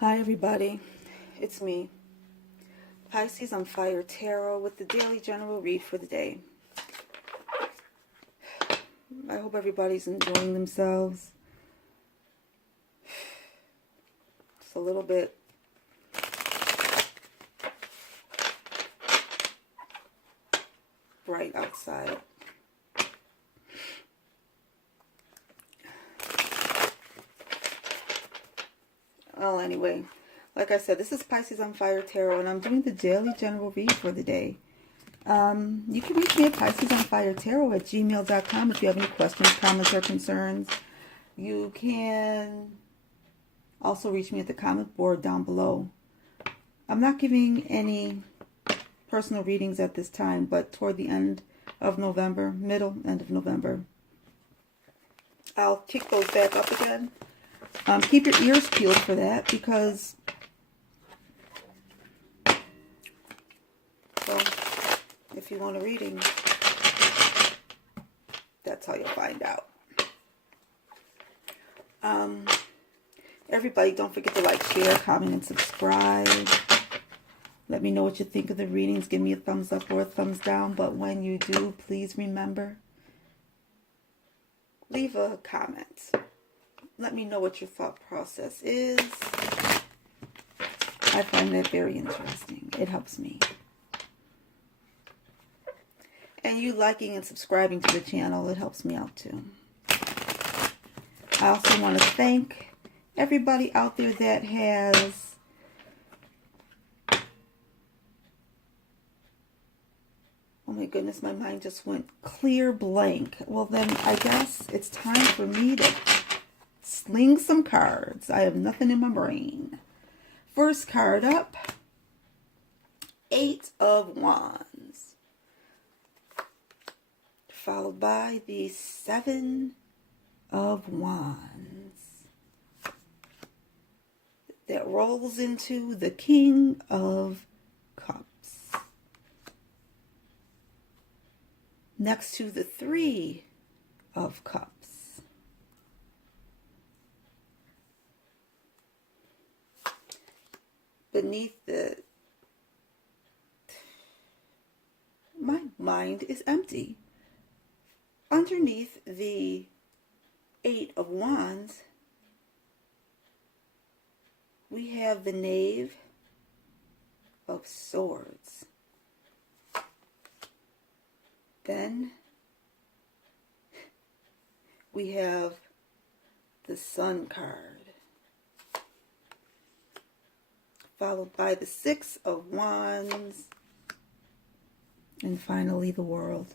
Hi everybody, it's me, Pisces on Fire Tarot with the daily general read for the day. I hope everybody's enjoying themselves. It's a little bit bright outside. Well, anyway, like I said, this is Pisces on Fire Tarot, and I'm doing the daily general read for the day. You can reach me at PiscesOnFireTarot@gmail.com if you have any questions, comments, or concerns. You can also reach me at the comment board down below. I'm not giving any personal readings at this time, but toward the end of November, end of November, I'll kick those back up again. Keep your ears peeled for that, because if you want a reading, that's how you'll find out. Everybody, don't forget to like, share, comment, and subscribe. Let me know what you think of the readings. Give me a thumbs up or a thumbs down. But when you do, please remember, leave a comment. Let me know what your thought process is. I find that very interesting. It helps me. And you liking and subscribing to the channel, it helps me out too. I also want to thank everybody out there that has oh my goodness, my mind just went clear blank. Well, then I guess it's time for me to sling some cards. I have nothing in my brain. First card up, 8 of Wands, followed by the 7 of Wands. That rolls into the King of Cups. Next to the 3 of Cups. Beneath my mind is empty. Underneath the 8 of Wands, we have the Knave of Swords. Then we have the Sun card, followed by the 6 of Wands, and finally the World.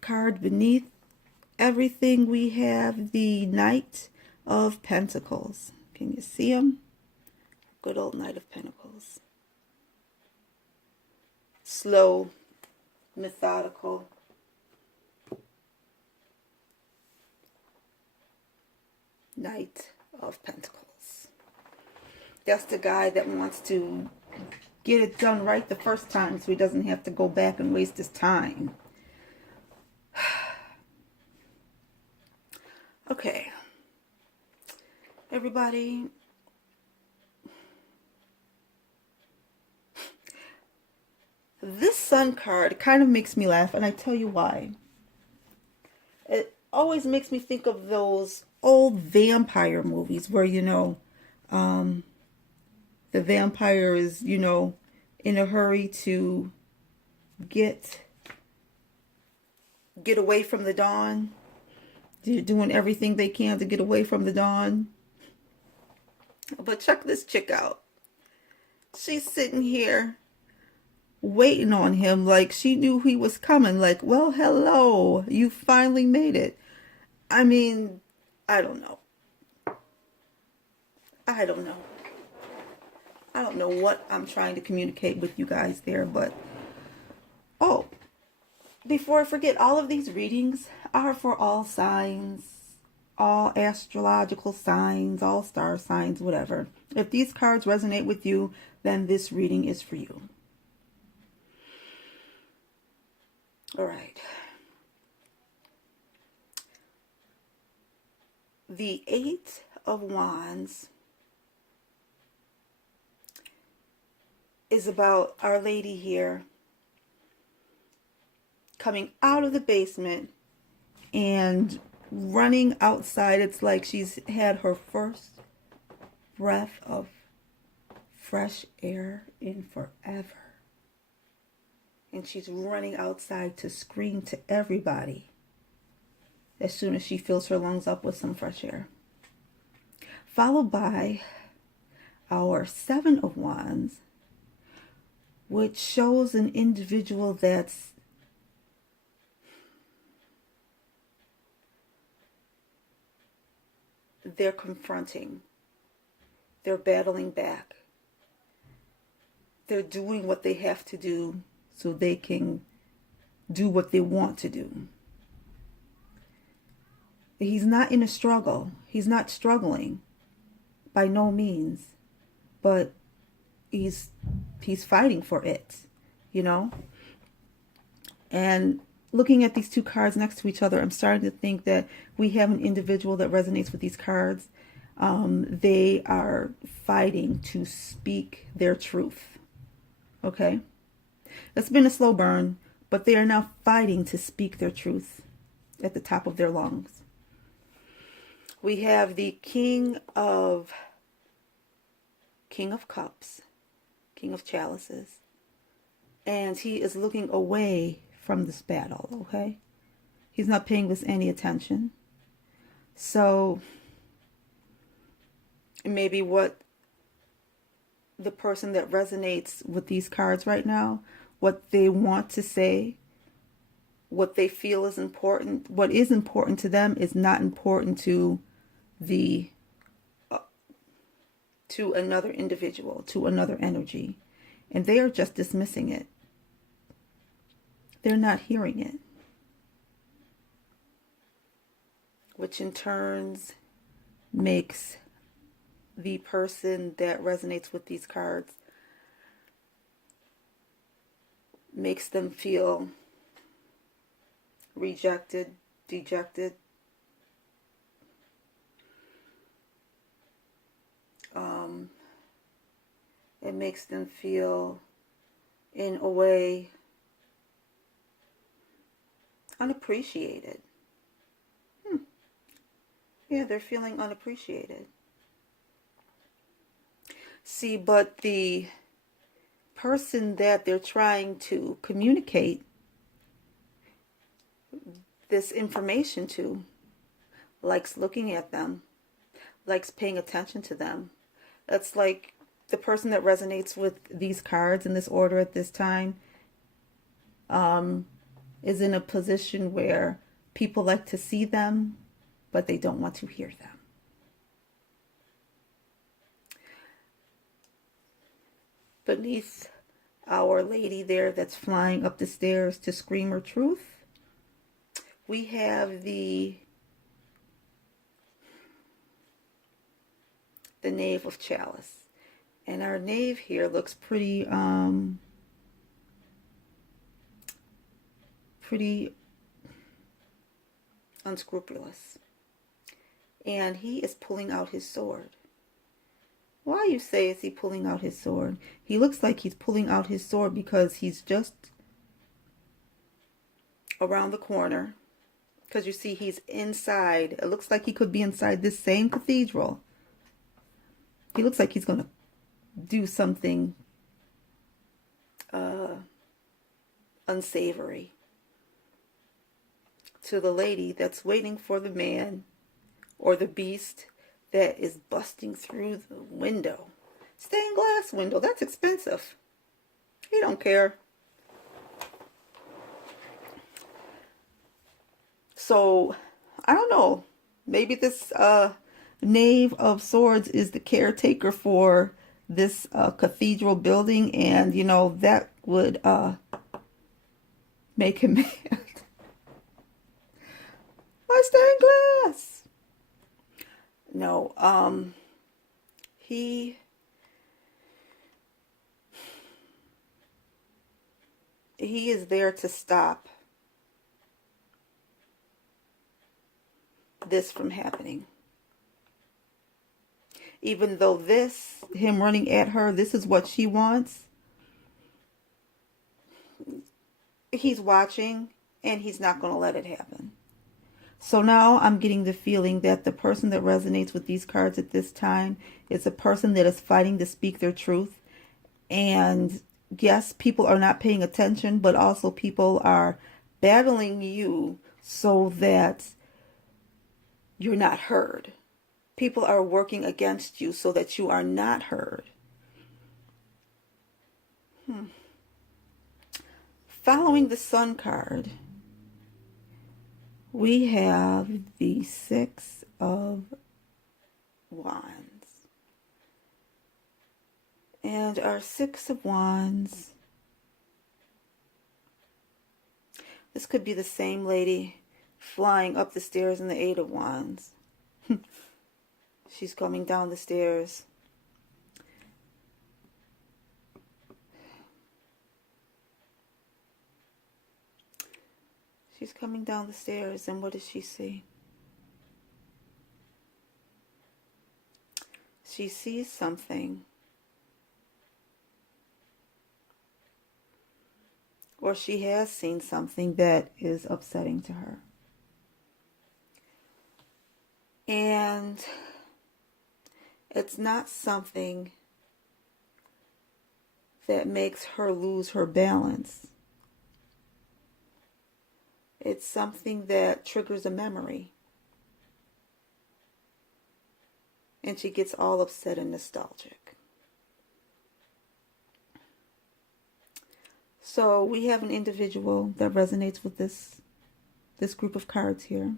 Card beneath everything, we have the Knight of Pentacles. Can you see him? Good old Knight of Pentacles. Slow, methodical. Knight of Pentacles. That's the guy that wants to get it done right the first time, so he doesn't have to go back and waste his time. Okay. Everybody, this Sun card kind of makes me laugh, and I tell you why. It always makes me think of those old vampire movies where, the vampire is, in a hurry to get away from the dawn. They're doing everything they can to get away from the dawn. But check this chick out. She's sitting here waiting on him like she knew he was coming. Like, well, hello, you finally made it. I mean, I don't know. I don't know what I'm trying to communicate with you guys there, but oh, before I forget, all of these readings are for all signs, all astrological signs, all star signs, whatever. If these cards resonate with you, then this reading is for you. All right. The 8 of Wands is about Our Lady here coming out of the basement and running outside. It's like she's had her first breath of fresh air in forever. And she's running outside to scream to everybody as soon as she fills her lungs up with some fresh air. Followed by our Seven of Wands, which shows an individual that's they're confronting, they're battling back, they're doing what they have to do so they can do what they want to do. He's not in a struggle. He's not struggling by no means, but he's fighting for it, you know? And looking at these two cards next to each other, I'm starting to think that we have an individual that resonates with these cards. They are fighting to speak their truth. Okay? It's been a slow burn, but they are now fighting to speak their truth at the top of their lungs. We have the King of Cups, King of Chalices, and he is looking away from this battle, okay? He's not paying this any attention. So maybe what the person that resonates with these cards right now, what they want to say, what they feel is important, what is important to them is not important to to another individual, to another energy, and they are just dismissing it. They're not hearing it, which in turns makes the person that resonates with these cards, makes them feel rejected, dejected. It makes them feel, in a way, unappreciated. Yeah, they're feeling unappreciated. See, but the person that they're trying to communicate this information to likes looking at them, likes paying attention to them. That's like the person that resonates with these cards in this order at this time is in a position where people like to see them, but they don't want to hear them. Beneath Our Lady there that's flying up the stairs to scream her truth, we have the Knave of Chalice. And our knave here looks pretty unscrupulous. And he is pulling out his sword. Why, you say, is he pulling out his sword? He looks like he's pulling out his sword because he's just around the corner. Because you see, he's inside. It looks like he could be inside this same cathedral. He looks like he's going to do something unsavory to the lady that's waiting for the man or the beast that is busting through the window. Stained glass window, that's expensive. He don't care. So, I don't know. Maybe this Knave of Swords is the caretaker for this cathedral building, and you know that would make him mad. My stained glass. No, he is there to stop this from happening. Even though him running at her, this is what she wants. He's watching and he's not going to let it happen. So now I'm getting the feeling that the person that resonates with these cards at this time is a person that is fighting to speak their truth. And yes, people are not paying attention, but also people are battling you so that you're not heard. People are working against you so that you are not heard. Following the Sun card, we have the Six of Wands. And our Six of Wands, this could be the same lady flying up the stairs in the Eight of Wands. She's coming down the stairs. She's coming down the stairs, and what does she see? She sees something. Or she has seen something that is upsetting to her. And it's not something that makes her lose her balance. It's something that triggers a memory. And she gets all upset and nostalgic. So we have an individual that resonates with this group of cards here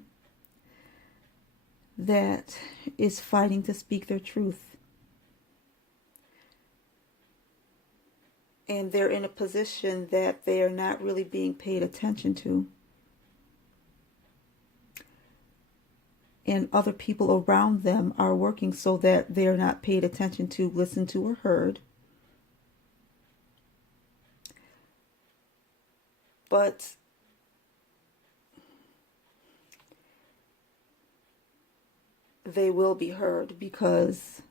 that is fighting to speak their truth. And they're in a position that they are not really being paid attention to. And other people around them are working so that they're not paid attention to, listened to, or heard. But they will be heard because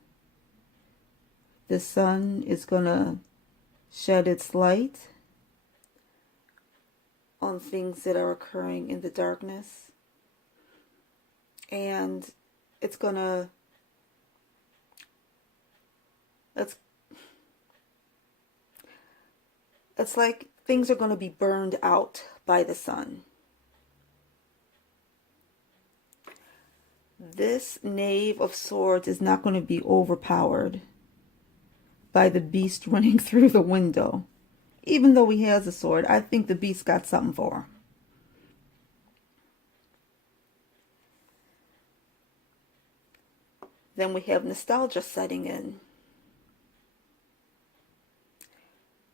the sun is going to shed its light on things that are occurring in the darkness. And it's gonna, it's like things are gonna be burned out by the sun. This Knave of Swords is not going to be overpowered by the beast running through the window. Even though he has a sword, I think the beast got something for him. Then we have nostalgia setting in.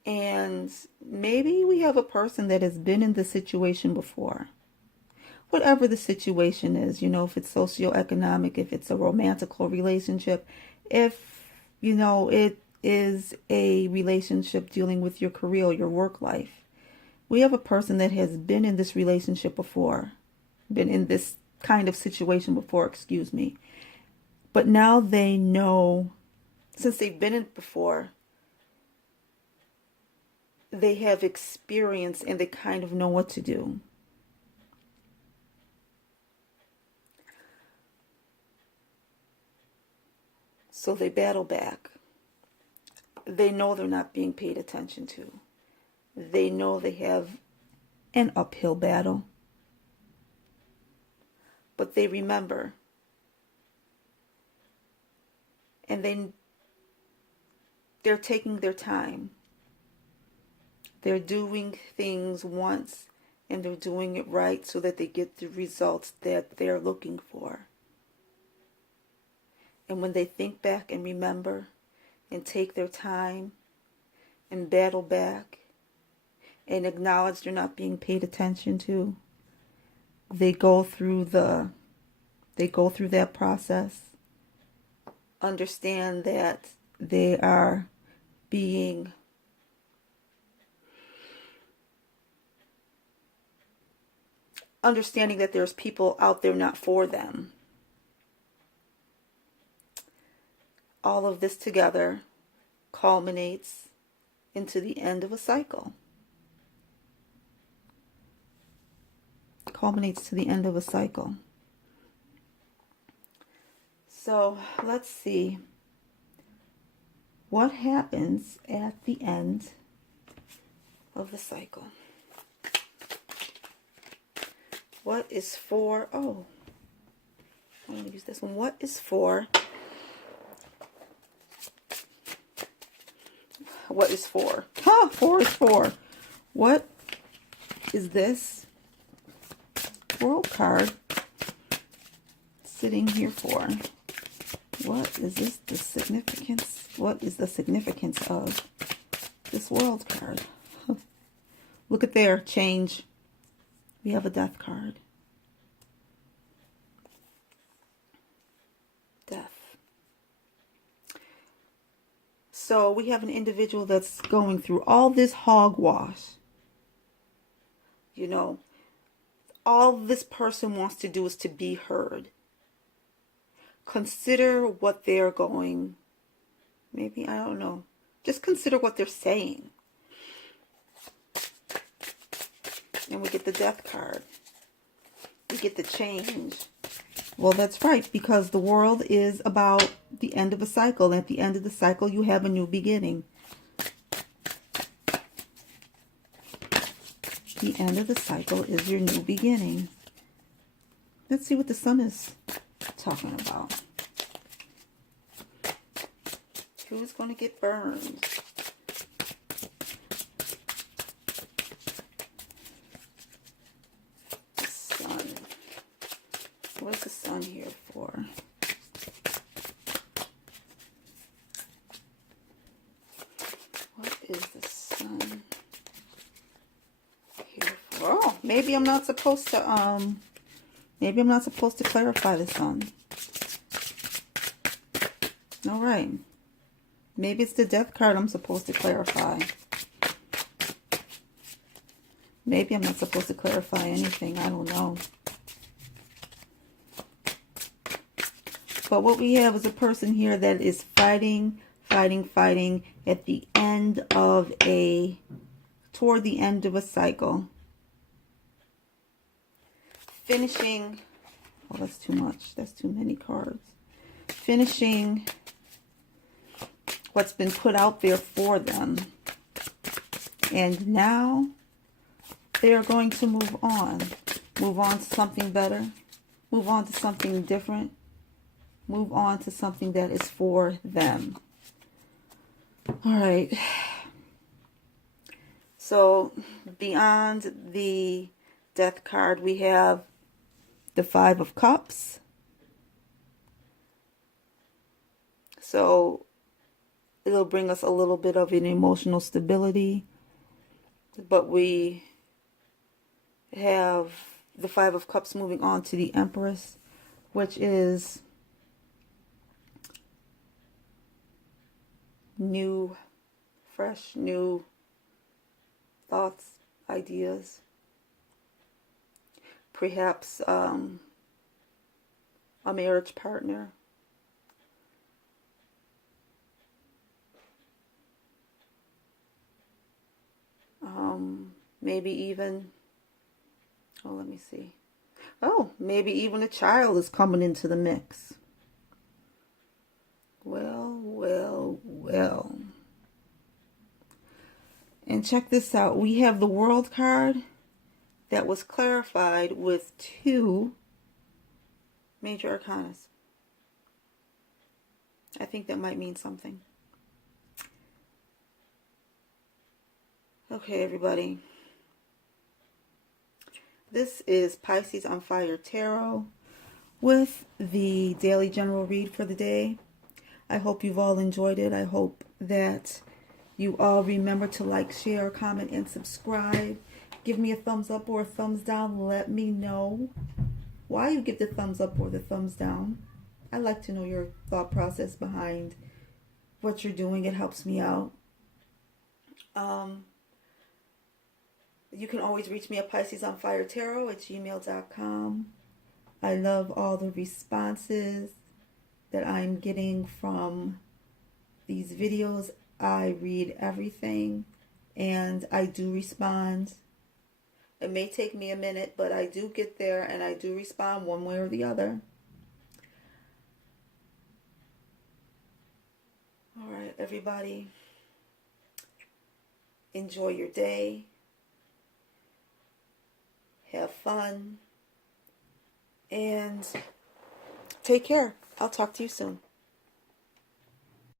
And maybe we have a person that has been in this situation before. Whatever the situation is, you know, if it's socioeconomic, if it's a romantical relationship, if, you know, it is a relationship dealing with your career, your work life. We have a person that has been in this relationship before, been in this kind of situation before, excuse me. But now they know, since they've been in it before, they have experience and they kind of know what to do. So they battle back. They know they're not being paid attention to. They know they have an uphill battle. But they remember. And they're taking their time. They're doing things once and they're doing it right so that they get the results that they're looking for. And when they think back and remember and take their time and battle back and acknowledge they're not being paid attention to, they go through that process. Understand that they are being understanding that there's people out there not for them. all of this together culminates into the end of a cycle. Culminates to the end of a cycle. So let's see what happens at the end of the cycle. What is for, oh, I'm going to use this one. What is for? What is for? Huh, 4 is for. What is this world card sitting here for? What is this, the significance? What is the significance of this world card? Look at there, change. We have a death card. Death. So we have an individual that's going through all this hogwash. You know, all this person wants to do is to be heard. Consider what they're going, maybe, I don't know. Just consider what they're saying. And we get the death card. We get the change. Well, that's right, because the world is about the end of a cycle. At the end of the cycle, you have a new beginning. The end of the cycle is your new beginning. Let's see what the sun is talking about. Who's going to get burned? The sun. What is the sun here for? What is the sun here for? Oh, maybe I'm not supposed to maybe I'm not supposed to clarify the sun. All right. Maybe it's the death card I'm supposed to clarify. Maybe I'm not supposed to clarify anything. I don't know. But what we have is a person here that is fighting, fighting, fighting at the end of toward the end of a cycle. Finishing, oh, that's too much. That's too many cards. Finishing what's been put out there for them. And now they are going to move on. Move on to something better. Move on to something different. Move on to something that is for them. All right. So beyond the death card, we have the 5 of Cups. So it'll bring us a little bit of an emotional stability. But we have the 5 of Cups moving on to the Empress, which is new, fresh, new thoughts, ideas. Perhaps a marriage partner. Maybe even, oh, let me see. Oh, maybe even a child is coming into the mix. Well, well, well. And check this out. We have the World card that was clarified with 2 major arcana. I think that might mean something. Okay, everybody. This is Pisces on Fire Tarot with the daily general read for the day. I hope you've all enjoyed it. I hope that you all remember to like, share, comment, and subscribe. Give me a thumbs up or a thumbs down. Let me know why you give the thumbs up or the thumbs down. I like to know your thought process behind what you're doing. It helps me out. You can always reach me at PiscesOnFireTarot@gmail.com. I love all the responses that I'm getting from these videos, I read everything and I do respond. It may take me a minute, but I do get there and I do respond one way or the other. All right, everybody. Enjoy your day. Have fun. And take care. I'll talk to you soon.